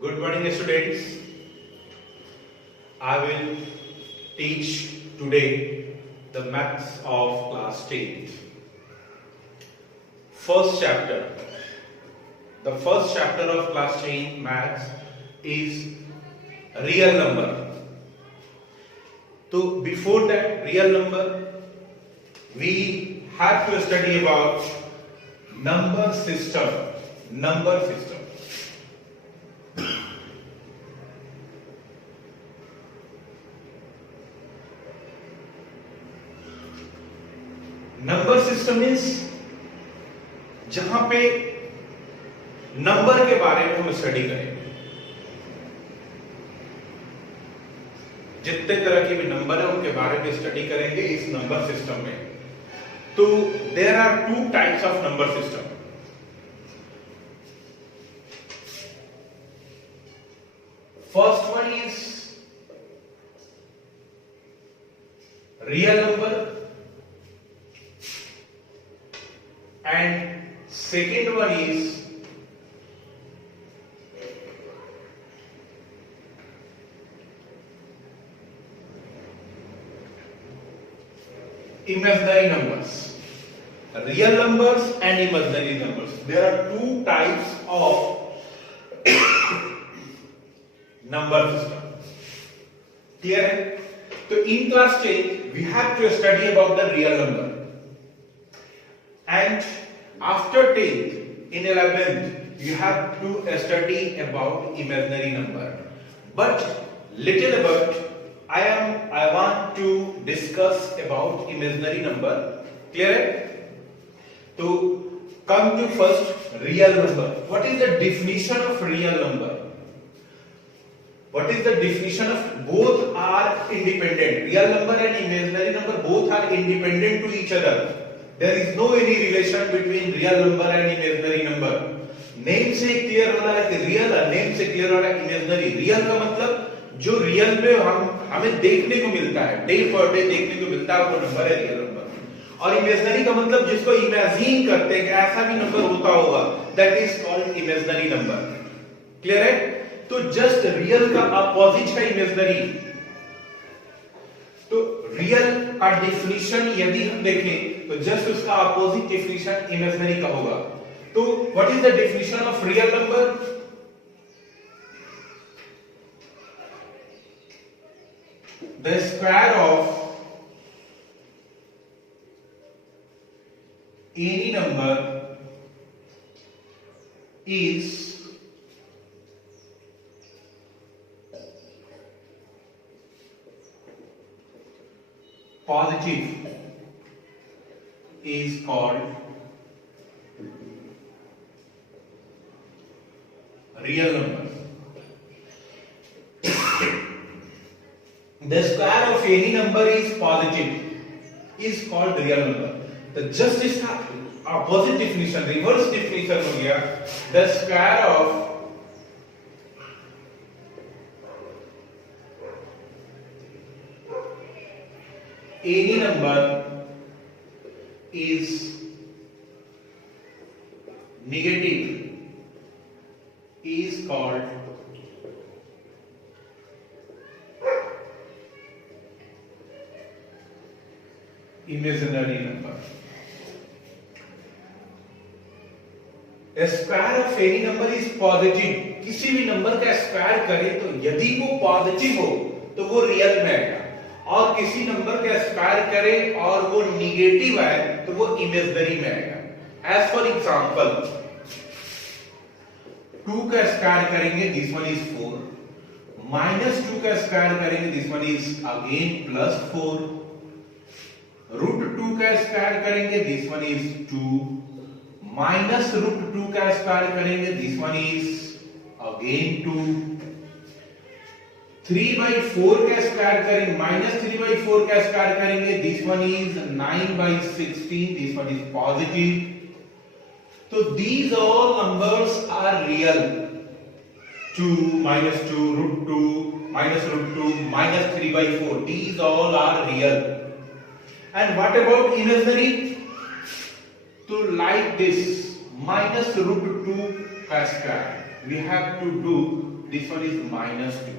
Good morning, students. I will teach today the maths of class 10th. First chapter. The first chapter of class 10 maths is real number. So before that real number, we have to study about number system. Number system. Number system is जहां पे number के बारे में हम study करेंगे। जितने तरह के भी नंबर है उनके बारे में स्टडी करेंगे इस नंबर सिस्टम में। तो there are two types of number system. First one is real number and second one is imaginary numbers. Real numbers and imaginary numbers. There are two types of number system. Clear है? तो in class 10 we have to study about the real number. And after 10th, in 11th, you have to study about imaginary number. But little bit, I want to discuss about imaginary number. Clear? So come to first real number. What is the definition of real number? What is the definition of both are independent? Real number and imaginary number both are independent to each other. There is no any relation between real number and imaginary number. Name से clear हो रहा है कि real है, name से clear हो रहा है इमेजिनरी। रियल का मतलब जो रियल में हमें देखने को मिलता है, डे फॉर डे देखने को मिलता है, वो नंबर है रियल नंबर। और इमेजिनरी का मतलब जिसको इमेजिन करते हैं कि ऐसा भी नंबर होता होगा, that is called imaginary number. Clear है? तो जस्ट रियल का अपोजिट है इमेजिनरी। तो रियल का डेफिनेशन यदि हम देखें तो जस्ट उसका अपोजिट डेफिनेशन इमेजिनरी का होगा। तो what is the definition of real number? The square of any number is positive is called real number. The square of any number is positive is called real number. The just इसका opposite definition, reverse definition हो गया। The square of any number is negative is called imaginary number. A square of any number is positive. किसी भी number का square करें तो यदि वो पॉजिटिव हो तो वो रियल में आएगा, और किसी नंबर का स्क्वायर करें और वो निगेटिव है तो वो इमेजिनरी में आएगा। एज फॉर एग्जांपल 2 का स्क्वायर करेंगे, दिस वन इज 4, -2 का स्क्वायर करेंगे, दिस वन इज अगेन +4, √2 का स्क्वायर करेंगे, दिस वन इज 2, -√2 का स्क्वायर करेंगे, दिस वन इज अगेन 2, 3/4 का स्क्वायर करेंगे, -3/4 का स्क्वायर करेंगे, this one is 9/16, this one is positive. तो these all numbers are real. 2, -2, √2, -√2, -3/4, these all are real. And what about imaginary? So like this, -√2 का square we have to do this one is minus 2.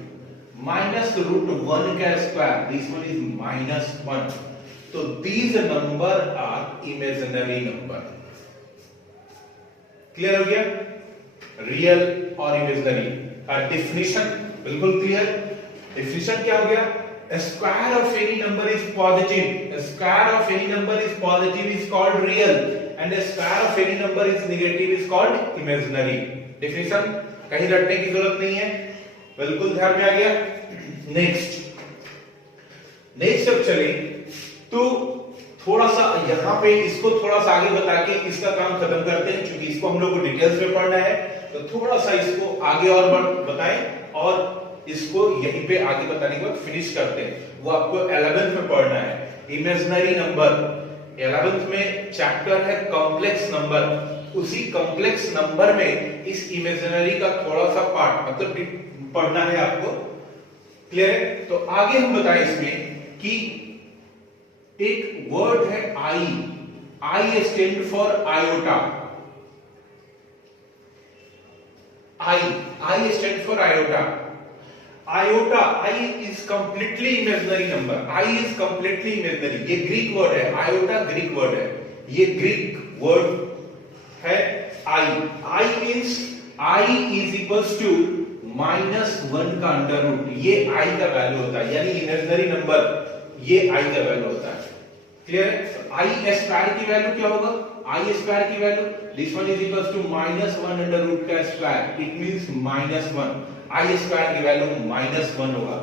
Minus root 1 का square, this one is minus 1. So these number are imaginary number. Clear हो गया? Real और imaginary का definition बिल्कुल clear. Definition क्या हो गया? Square of any number is positive. Square of any number is positive is called real and square of any number is negative is called imaginary. Definition कहीं रटने की जरूरत नहीं है, बिल्कुल ध्यान में आ गया. नेक्स्ट अब चले तो थोड़ा सा यहाँ पे इसको थोड़ा सा आगे बता के इसका काम खत्म करते हैं, क्योंकि इसको हम लोग को डिटेल्स में पढ़ना है. तो थोड़ा सा इसको आगे और बताएं और इसको यहीं पे आगे बताने के बाद फिनिश करते हैं. वो आपको 11th में पढ़ना है, इमेजिनरी नंबर. 11th में चैप्टर है कॉम्प्लेक्स नंबर. उसी कॉम्प्लेक्स नंबर में इस इमेजिनरी का थोड़ा सा पार्ट मतलब पढ़ना है आपको. क्लियर है? तो आगे हम बताएं इसमें कि एक वर्ड है I. I stand for iota. I stand for iota. Iota, I is completely imaginary number. I is completely imaginary. ये ग्रीक वर्ड है. आयोटा ग्रीक वर्ड है. ये ग्रीक वर्ड है I. I means I is equals to -1 का under root. ये आई का value होता है, यानी इमेजिनरी नंबर ये आई का वैल्यू होता है. क्लियर है? आई स्क्वायर की वैल्यू क्या होगा? आई स्क्वायर की value this one is equals to -1 under root का square. It means -1. I square की वैल्यू -1 होगा.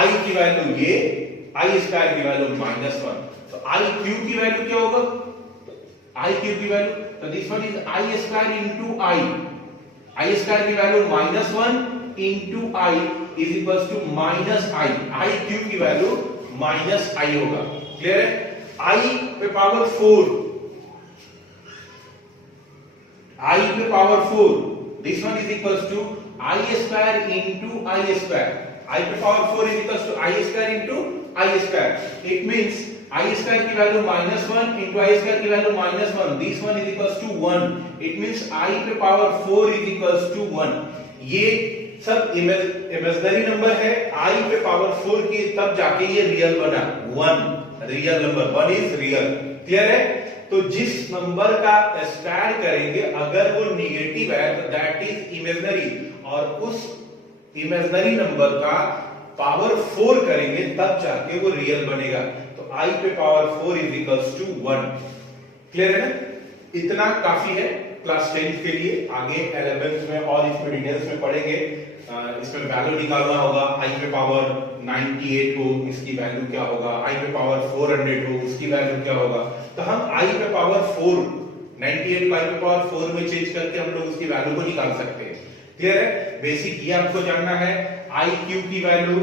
आई की वैल्यू ये, आई स्क्वायर की वैल्यू -1. तो आई क्यूब की वैल्यू क्या होगा? आई क्यूब की वैल्यू तो this one is I square into I. I square की value -1 into I is equals to -i. I cube की वैल्यू -i होगा. क्लियर है? आई पे पावर 4, आई पे power 4 this one is equals to I square into I square. I पे power 4 is equals to I square into I square. It means I square की value -1 into आई square की value -1. This one is equals to 1. It means i पे power 4 is equals to 1. ये सब imaginary number है. I पे power 4 की तब जाके ये रियल बना. 1 real number, 1 is real. Clear है? तो जिस नंबर का स्क्वायर करेंगे अगर वो निगेटिव है तो दैट इज इमेजिनरी, और उस इमेजिनरी नंबर का पावर 4 करेंगे तब जाके वो रियल बनेगा. तो आई पे power 4 is equals to 1. Clear है ना? इतना काफी है क्लास 10 के लिए. आगे 11th में और इसमें डिटेल्स में पढ़ेंगे. इसमें वैल्यू निकालना होगा. आई पे पावर 98 हो, इसकी वैल्यू क्या होगा? आई पे पावर 400 हो, उसकी वैल्यू क्या होगा? तो हम आई पे पावर 4 98 को आई पे पावर 4 में चेंज करके हम लोग उसकी वैल्यू को निकाल सकते हैं. क्लियर है? बेसिक ये आपको जानना है. आई क्यूब की वैल्यू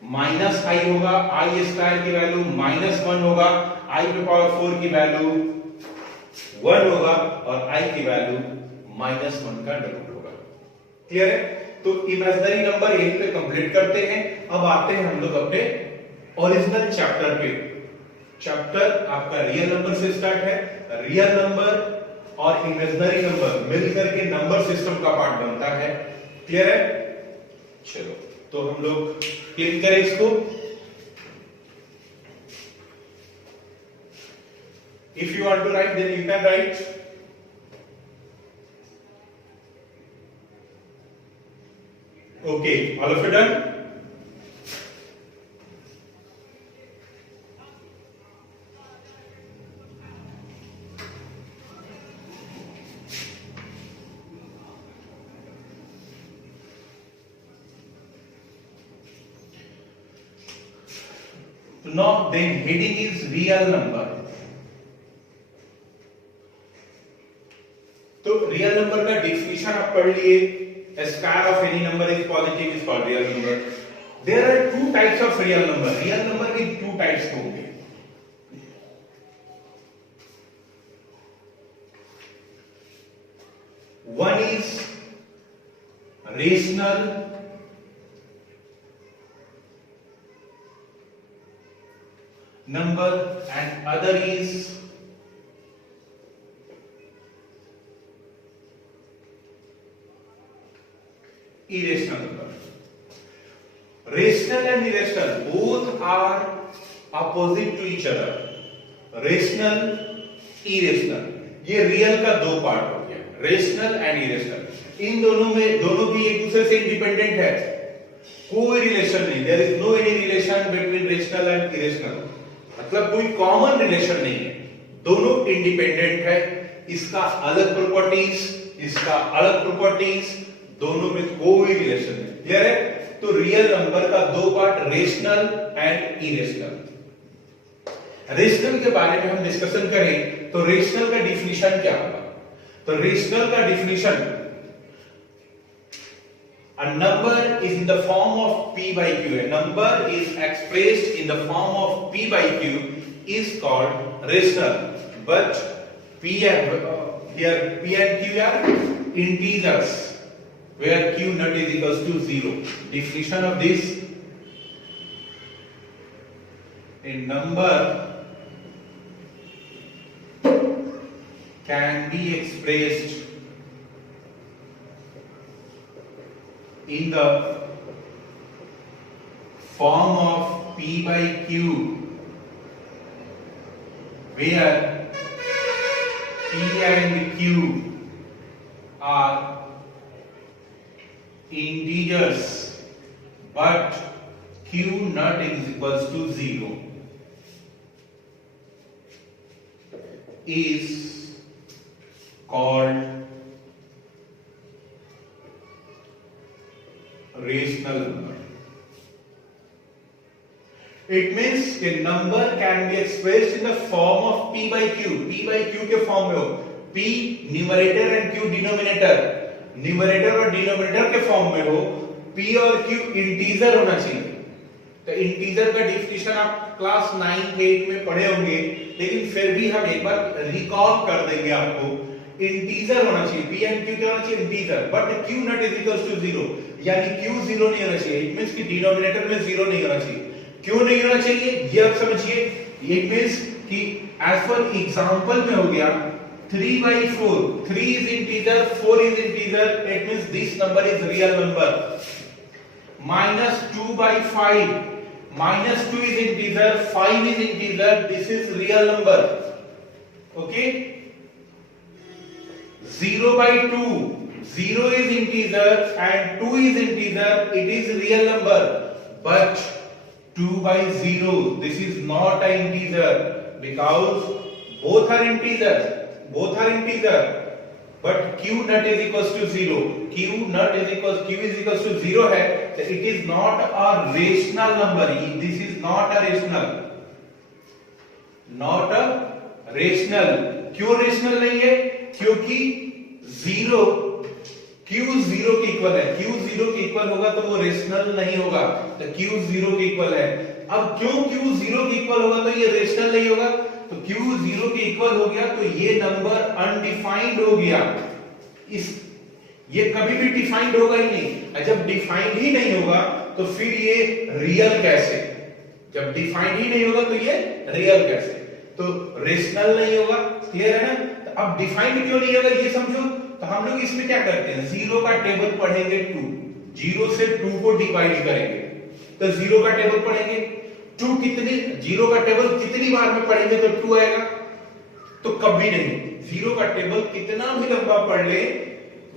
-i होगा, आई स्क्वायर की वैल्यू -1 होगा, आई पे पावर 4 की वैल्यू 1 होगा और आई की वैल्यू -1 का अंडर रूट होगा. क्लियर है? तो इमेजिनरी नंबर यहीं पे कंप्लीट करते हैं. अब आते हैं हम लोग अपने ओरिजिनल चैप्टर पे. चैप्टर आपका रियल नंबर से स्टार्ट है. रियल नंबर और इमेजिनरी नंबर मिलकर के नंबर सिस्टम का पार्ट बनता है. क्लियर है? चलो तो हम लोग क्लिक करें इसको. If you want to write, then you can write. Okay, all of you done? So now then heading is real number. तो रियल नंबर का डेफिनेशन आप पढ़ लिए. Square of any number is positive is called real number. There are two types of real number. Real number के two types होंगे. One is rational number and other is irrational number. Rational and irrational both are opposite to each other. Rational, irrational, ये real का दो part हो गया, rational and irrational. इन दोनों भी एक दूसरे से इंडिपेंडेंट है, कोई रिलेशन नहीं. There is no any relation between rational and irrational. मतलब कोई कॉमन रिलेशन नहीं है, दोनों इंडिपेंडेंट है. इसका अलग प्रॉपर्टीज, इसका अलग प्रॉपर्टीज, दोनों में कोई रिलेशन नहीं. क्लियर है? तो रियल नंबर का दो part, rational and irrational. Rational के बारे में हम डिस्कशन करें तो रेशनल का डिफिनीशन क्या होगा? तो रेशनल का definition, a number is in the form of p by q, a number is expressed in the form of p by q is called rational. But here p and q are integers where q not is equals to 0. Definition of this: a number can be expressed in the form of p by q where p and q are integers but q not is equals to 0 is called rational number. It means a number can be expressed in the form of p by q. p by q के form में हो, p numerator and q denominator, numerator और denominator के form में हो, p और q integer होना चाहिए. तो इंटीजर का डिफिनीशन आप क्लास 9 8 में पढ़े होंगे, लेकिन फिर भी हम एक बार रिकॉल कर देंगे आपको. इंटीजर होना चाहिए, p एंड q क्या होना चाहिए? Integer. But q not is equals to 0, यानी q 0 नहीं होना चाहिए. इट मींस कि डिनोमिनेटर में 0 नहीं होना चाहिए. क्यों नहीं होना चाहिए ये आप समझिए. इट मींस कि एज पर एग्जांपल में हो गया 3 by 4, 3 is integer, 4 is integer, it means this number is real number. Minus 2 by 5, minus 2 is integer, 5 is integer, this is real number. Okay? 0 by 2, 0 is integer and 2 is integer, it is real number. But 2 by 0, this is not an integer because both are integers. Both are integer, but q not is equals to 0. q is equals to 0 है, so it is not a rational number. This is not a rational, not a rational. क्यों rational नहीं है? क्योंकि 0 q 0 के equal है. q 0 के equal होगा तो वो रेशनल नहीं होगा. तो q 0 के इक्वल है. अब क्यों q 0 के इक्वल होगा तो ये रेशनल नहीं होगा? तो q 0 के इक्वल हो गया तो ये नंबर अनडिफाइंड हो गया. ये कभी भी डिफाइंड होगा ही नहीं. जब डिफाइंड ही नहीं होगा तो फिर ये रियल कैसे? जब डिफाइंड ही नहीं होगा तो ये रियल कैसे? तो रेशनल नहीं होगा. क्लियर है ना? तो अब डिफाइंड क्यों नहीं होगा ये समझो. तो हम लोग इसमें क्या करते हैं, 0 का टेबल पढ़ेंगे 2, 0 से 2 को डिवाइड करेंगे तो 0 का टेबल पढ़ेंगे. 2 कितनी, 0 का टेबल कितनी बार में पढ़ेंगे तो 2 आएगा? तो कभी नहीं. 0 का टेबल कितना भी लंबा पढ़ ले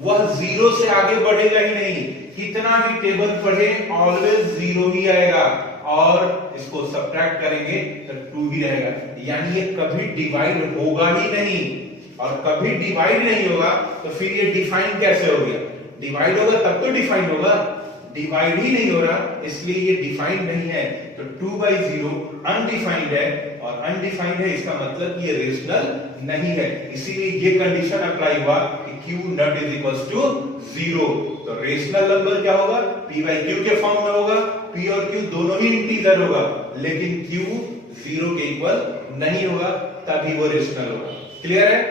वह 0 से आगे बढ़ेगा ही नहीं. कितना भी टेबल पढ़े ऑलवेज 0 ही आएगा और इसको सब्ट्रैक्ट करेंगे तो 2 ही रहेगा. यानी ये कभी डिवाइड होगा ही नहीं. और कभी डिवाइड नहीं होगा तो फिर ये डिफाइन कैसे हो गया? डिवाइड होगा तब तो डिफाइन होगा. डिवाइड ही नहीं हो रहा इसलिए ये डिफाइंड नहीं है. तो 2 by 0 अनडिफाइंड है और अनडिफाइंड है इसका मतलब कि ये रेशनल नहीं है. इसीलिए ये कंडीशन अप्लाई हुआ कि q not is equals to 0. तो रेशनल नंबर क्या होगा? p by q के फॉर्म में होगा. p और q दोनों ही इंटीजर होगा लेकिन q 0 के इक्वल नहीं होगा तभी वो रेशनल होगा. क्लियर है?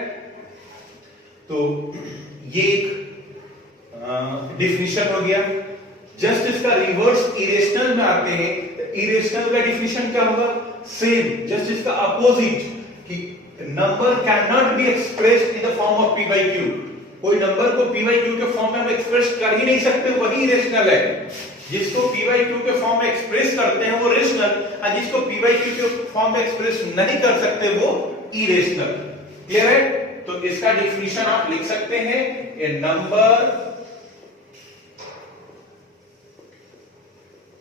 तो ये एक डिफिनीशन हो गया. जस्ट इसका रिवर्स इरेशनल में आते हैं. इरेशनल का डिफिनीशन क्या होगा? सेम, जस्ट इसका अपोजिट कि number can not be expressed in the form of p by q. कोई नंबर को p by q के फॉर्म में हम एक्सप्रेस कर ही नहीं सकते, वही इरेशनल है। जिसको p by q के फॉर्म में एक्सप्रेस करते हैं वो रेशनल, और जिसको p by q के फॉर्म में एक्सप्रेस नहीं कर सकते वो इरेशनल। क्लियर है? तो इसका डिफिनीशन आप लिख सकते हैं, a number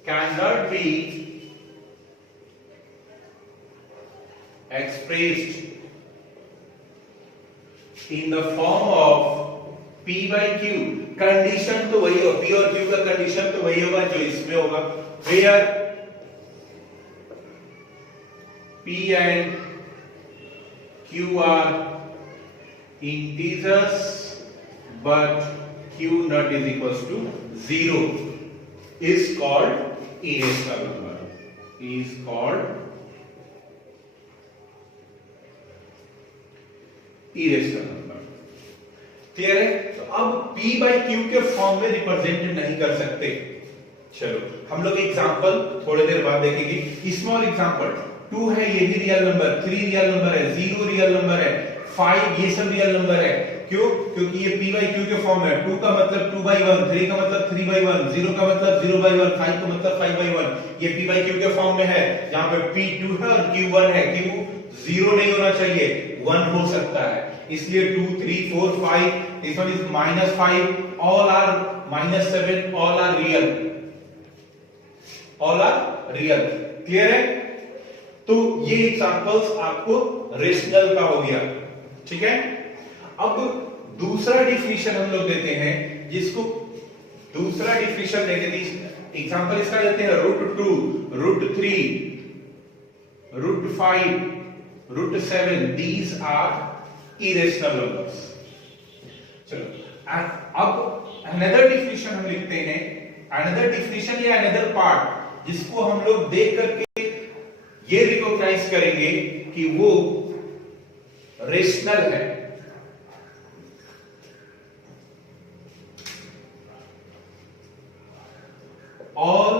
can not be expressed in the form of p by q। Condition तो वही होगा, p और q का कंडीशन तो वही होगा जो इसमें होगा, where p and q are integers but q not is equals to 0 is called irrational number, is called irrational number. Clear है? तो अब p by q के फॉर्म में रिप्रेजेंट नहीं कर सकते। चलो हम लोग एग्जांपल थोड़ी देर बाद देखेंगे। स्मॉल एग्जांपल, 2 है ये भी रियल नंबर, 3 रियल नंबर है, 0 रियल नंबर है, 5 ये सब रियल नंबर है। क्यों? क्योंकि ये p by q के फॉर्म है। 2 का मतलब 2 by 1, 3 का मतलब 3 by 1, 0 का मतलब 0 by 1, 5 का मतलब 5 by 1। ये p by q के फॉर्म में है, जहां पे p 2 है और q 1 है। q 0 नहीं होना चाहिए, 1 हो सकता है, इसलिए 2 3 4 5, this one is -5, all are -7, all are real, all are real। Clear है? तो ये एग्जांपल्स आपको रेशनल का हो गया। ठीक है? अब दूसरा डिफिनीशन हम लोग देते हैं, जिसको दूसरा डिफिनीशन देते हैं, एग्जांपल इसका देते हैं √2, √3, √5, √7, these are irrational numbers। चलो अब अनदर डिफिनीशन हम लिखते हैं, अनदर डिफिनीशन या अनदर पार्ट जिसको हम लोग देख करके ये रिकॉग्नाइज करेंगे कि वो रेशनल है। All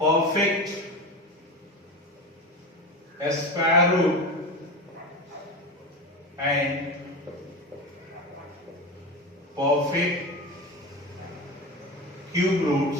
perfect sparrow and perfect cube roots